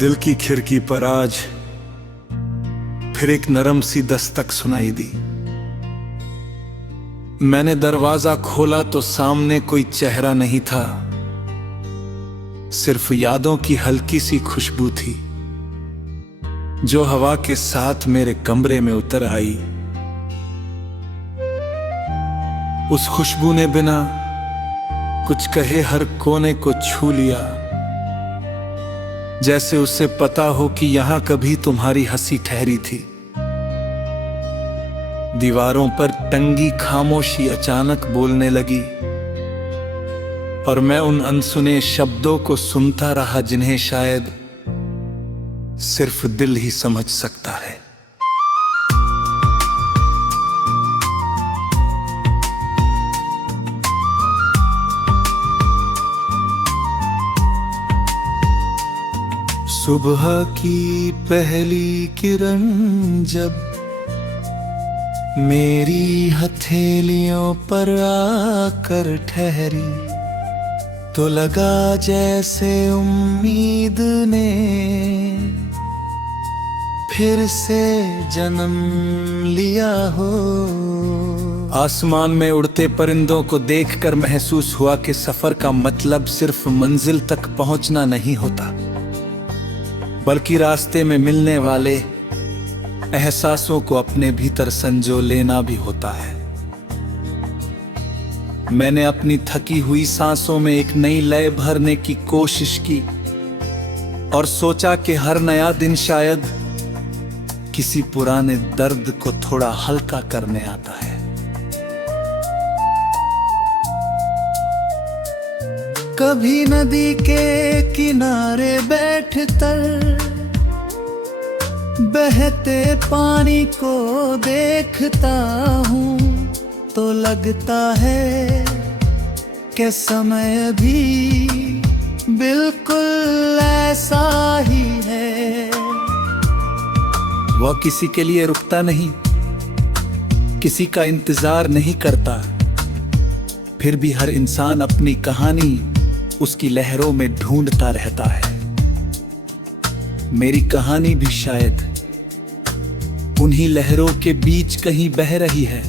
दिल की खिड़की पर आज फिर एक नरम सी दस्तक सुनाई दी। मैंने दरवाजा खोला तो सामने कोई चेहरा नहीं था, सिर्फ यादों की हल्की सी खुशबू थी जो हवा के साथ मेरे कमरे में उतर आई। उस खुशबू ने बिना कुछ कहे हर कोने को छू लिया, जैसे उसे पता हो कि यहां कभी तुम्हारी हंसी ठहरी थी। दीवारों पर टंगी खामोशी अचानक बोलने लगी और मैं उन अनसुने शब्दों को सुनता रहा जिन्हें शायद सिर्फ दिल ही समझ सकता है। सुबह की पहली किरण जब मेरी हथेलियों पर आकर ठहरी तो लगा जैसे उम्मीद ने फिर से जन्म लिया हो। आसमान में उड़ते परिंदों को देखकर महसूस हुआ कि सफर का मतलब सिर्फ मंजिल तक पहुंचना नहीं होता, बल्कि रास्ते में मिलने वाले एहसासों को अपने भीतर संजो लेना भी होता है। मैंने अपनी थकी हुई सांसों में एक नई लय भरने की कोशिश की और सोचा कि हर नया दिन शायद किसी पुराने दर्द को थोड़ा हल्का करने आता है। कभी नदी के किनारे बैठकर बहते पानी को देखता हूँ तो लगता है कि समय भी बिल्कुल ऐसा ही है। वह किसी के लिए रुकता नहीं, किसी का इंतजार नहीं करता, फिर भी हर इंसान अपनी कहानी उसकी लहरों में ढूंढता रहता है। मेरी कहानी भी शायद उन्हीं लहरों के बीच कहीं बह रही है,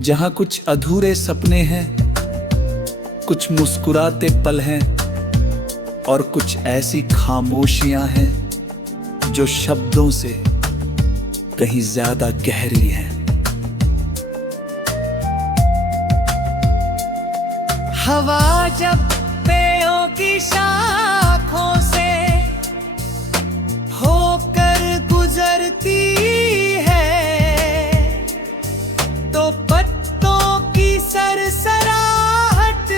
जहां कुछ अधूरे सपने हैं, कुछ मुस्कुराते पल हैं और कुछ ऐसी खामोशियां हैं जो शब्दों से कहीं ज्यादा गहरी हैं। हवा जब पेड़ों की शाखों से होकर गुजरती है तो पत्तों की सरसराहट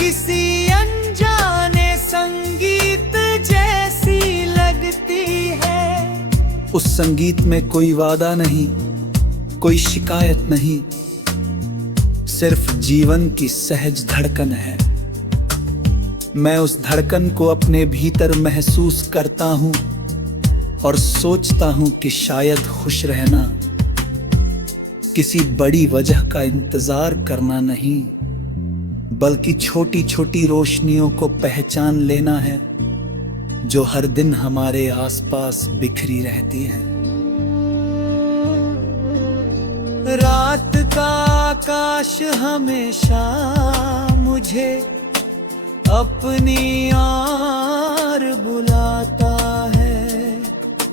किसी अनजाने संगीत जैसी लगती है। उस संगीत में कोई वादा नहीं, कोई शिकायत नहीं, सिर्फ जीवन की सहज धड़कन है। मैं उस धड़कन को अपने भीतर महसूस करता हूं और सोचता हूं कि शायद खुश रहना किसी बड़ी वजह का इंतजार करना नहीं, बल्कि छोटी छोटी रोशनियों को पहचान लेना है जो हर दिन हमारे आसपास बिखरी रहती हैं। रात का आकाश हमेशा मुझे अपनी ओर बुलाता है।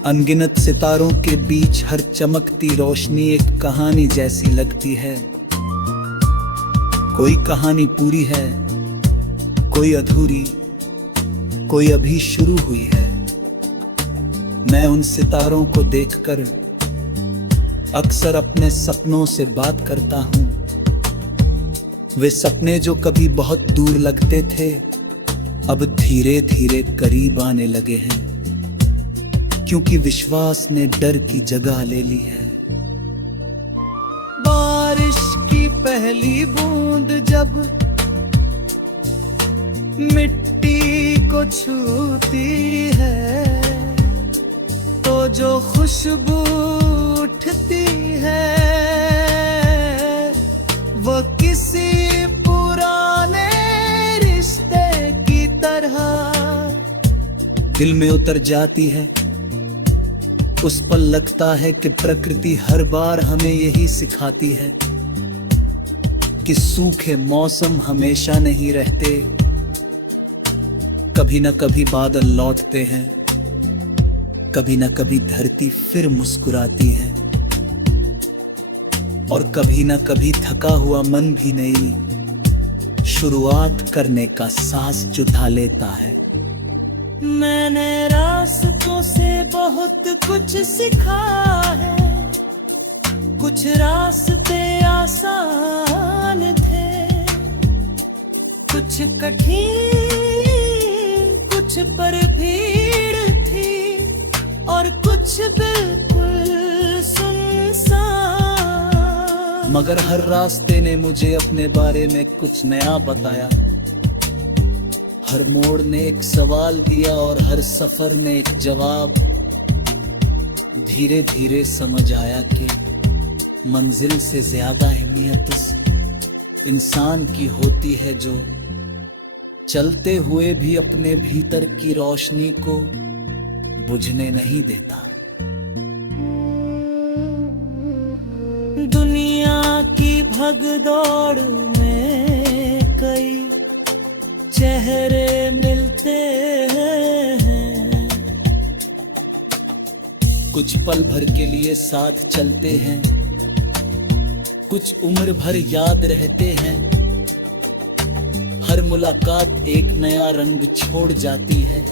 अनगिनत सितारों के बीच हर चमकती रोशनी एक कहानी जैसी लगती है। कोई कहानी पूरी है, कोई अधूरी, कोई अभी शुरू हुई है। मैं उन सितारों को देखकर अक्सर अपने सपनों से बात करता हूँ। वे सपने जो कभी बहुत दूर लगते थे अब धीरे धीरे करीब आने लगे हैं, क्योंकि विश्वास ने डर की जगह ले ली है। बारिश की पहली बूंद जब मिट्टी को छूती है तो जो खुशबू उठती है वो किसी पुराने रिश्ते की तरह दिल में उतर जाती है। उस पल लगता है कि प्रकृति हर बार हमें यही सिखाती है कि सूखे मौसम हमेशा नहीं रहते, कभी न कभी बादल लौटते हैं, कभी न कभी धरती फिर मुस्कुराती है, और कभी न कभी थका हुआ मन भी नई शुरुआत करने का साहस जुटा लेता है। मैंने रास्तों से बहुत कुछ सीखा है, कुछ रास्ते आसान थे, कुछ कठिन, कुछ पर भीड़ थी, और कुछ बिल्कुल सुनसान। मगर हर रास्ते ने मुझे अपने बारे में कुछ नया बताया। हर मोड़ ने एक सवाल दिया और हर सफर ने एक जवाब। धीरे धीरे समझ आया कि मंजिल से ज्यादा अहमियत उस इंसान की होती है जो चलते हुए भी अपने भीतर की रोशनी को बुझने नहीं देता। दुनिया की भगदौड़ में कई चेहरे मिलते हैं, कुछ पल भर के लिए साथ चलते हैं, कुछ उम्र भर याद रहते हैं। हर मुलाकात एक नया रंग छोड़ जाती है,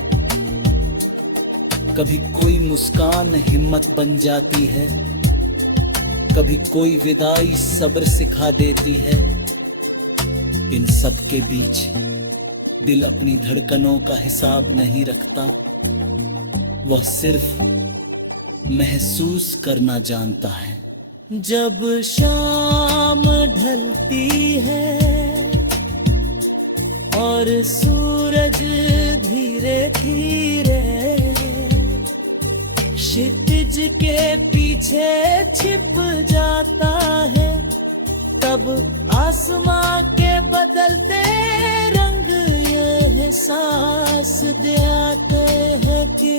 कभी कोई मुस्कान हिम्मत बन जाती है, कभी कोई विदाई सब्र सिखा देती है। इन सब के बीच दिल अपनी धड़कनों का हिसाब नहीं रखता, वह सिर्फ महसूस करना जानता है। जब शाम ढलती है और सूरज धीरे धीरे क्षितिज के पीछे छिप जाता है, तब आसमां के बदलते रंग ये एहसास दिलाते हैं कि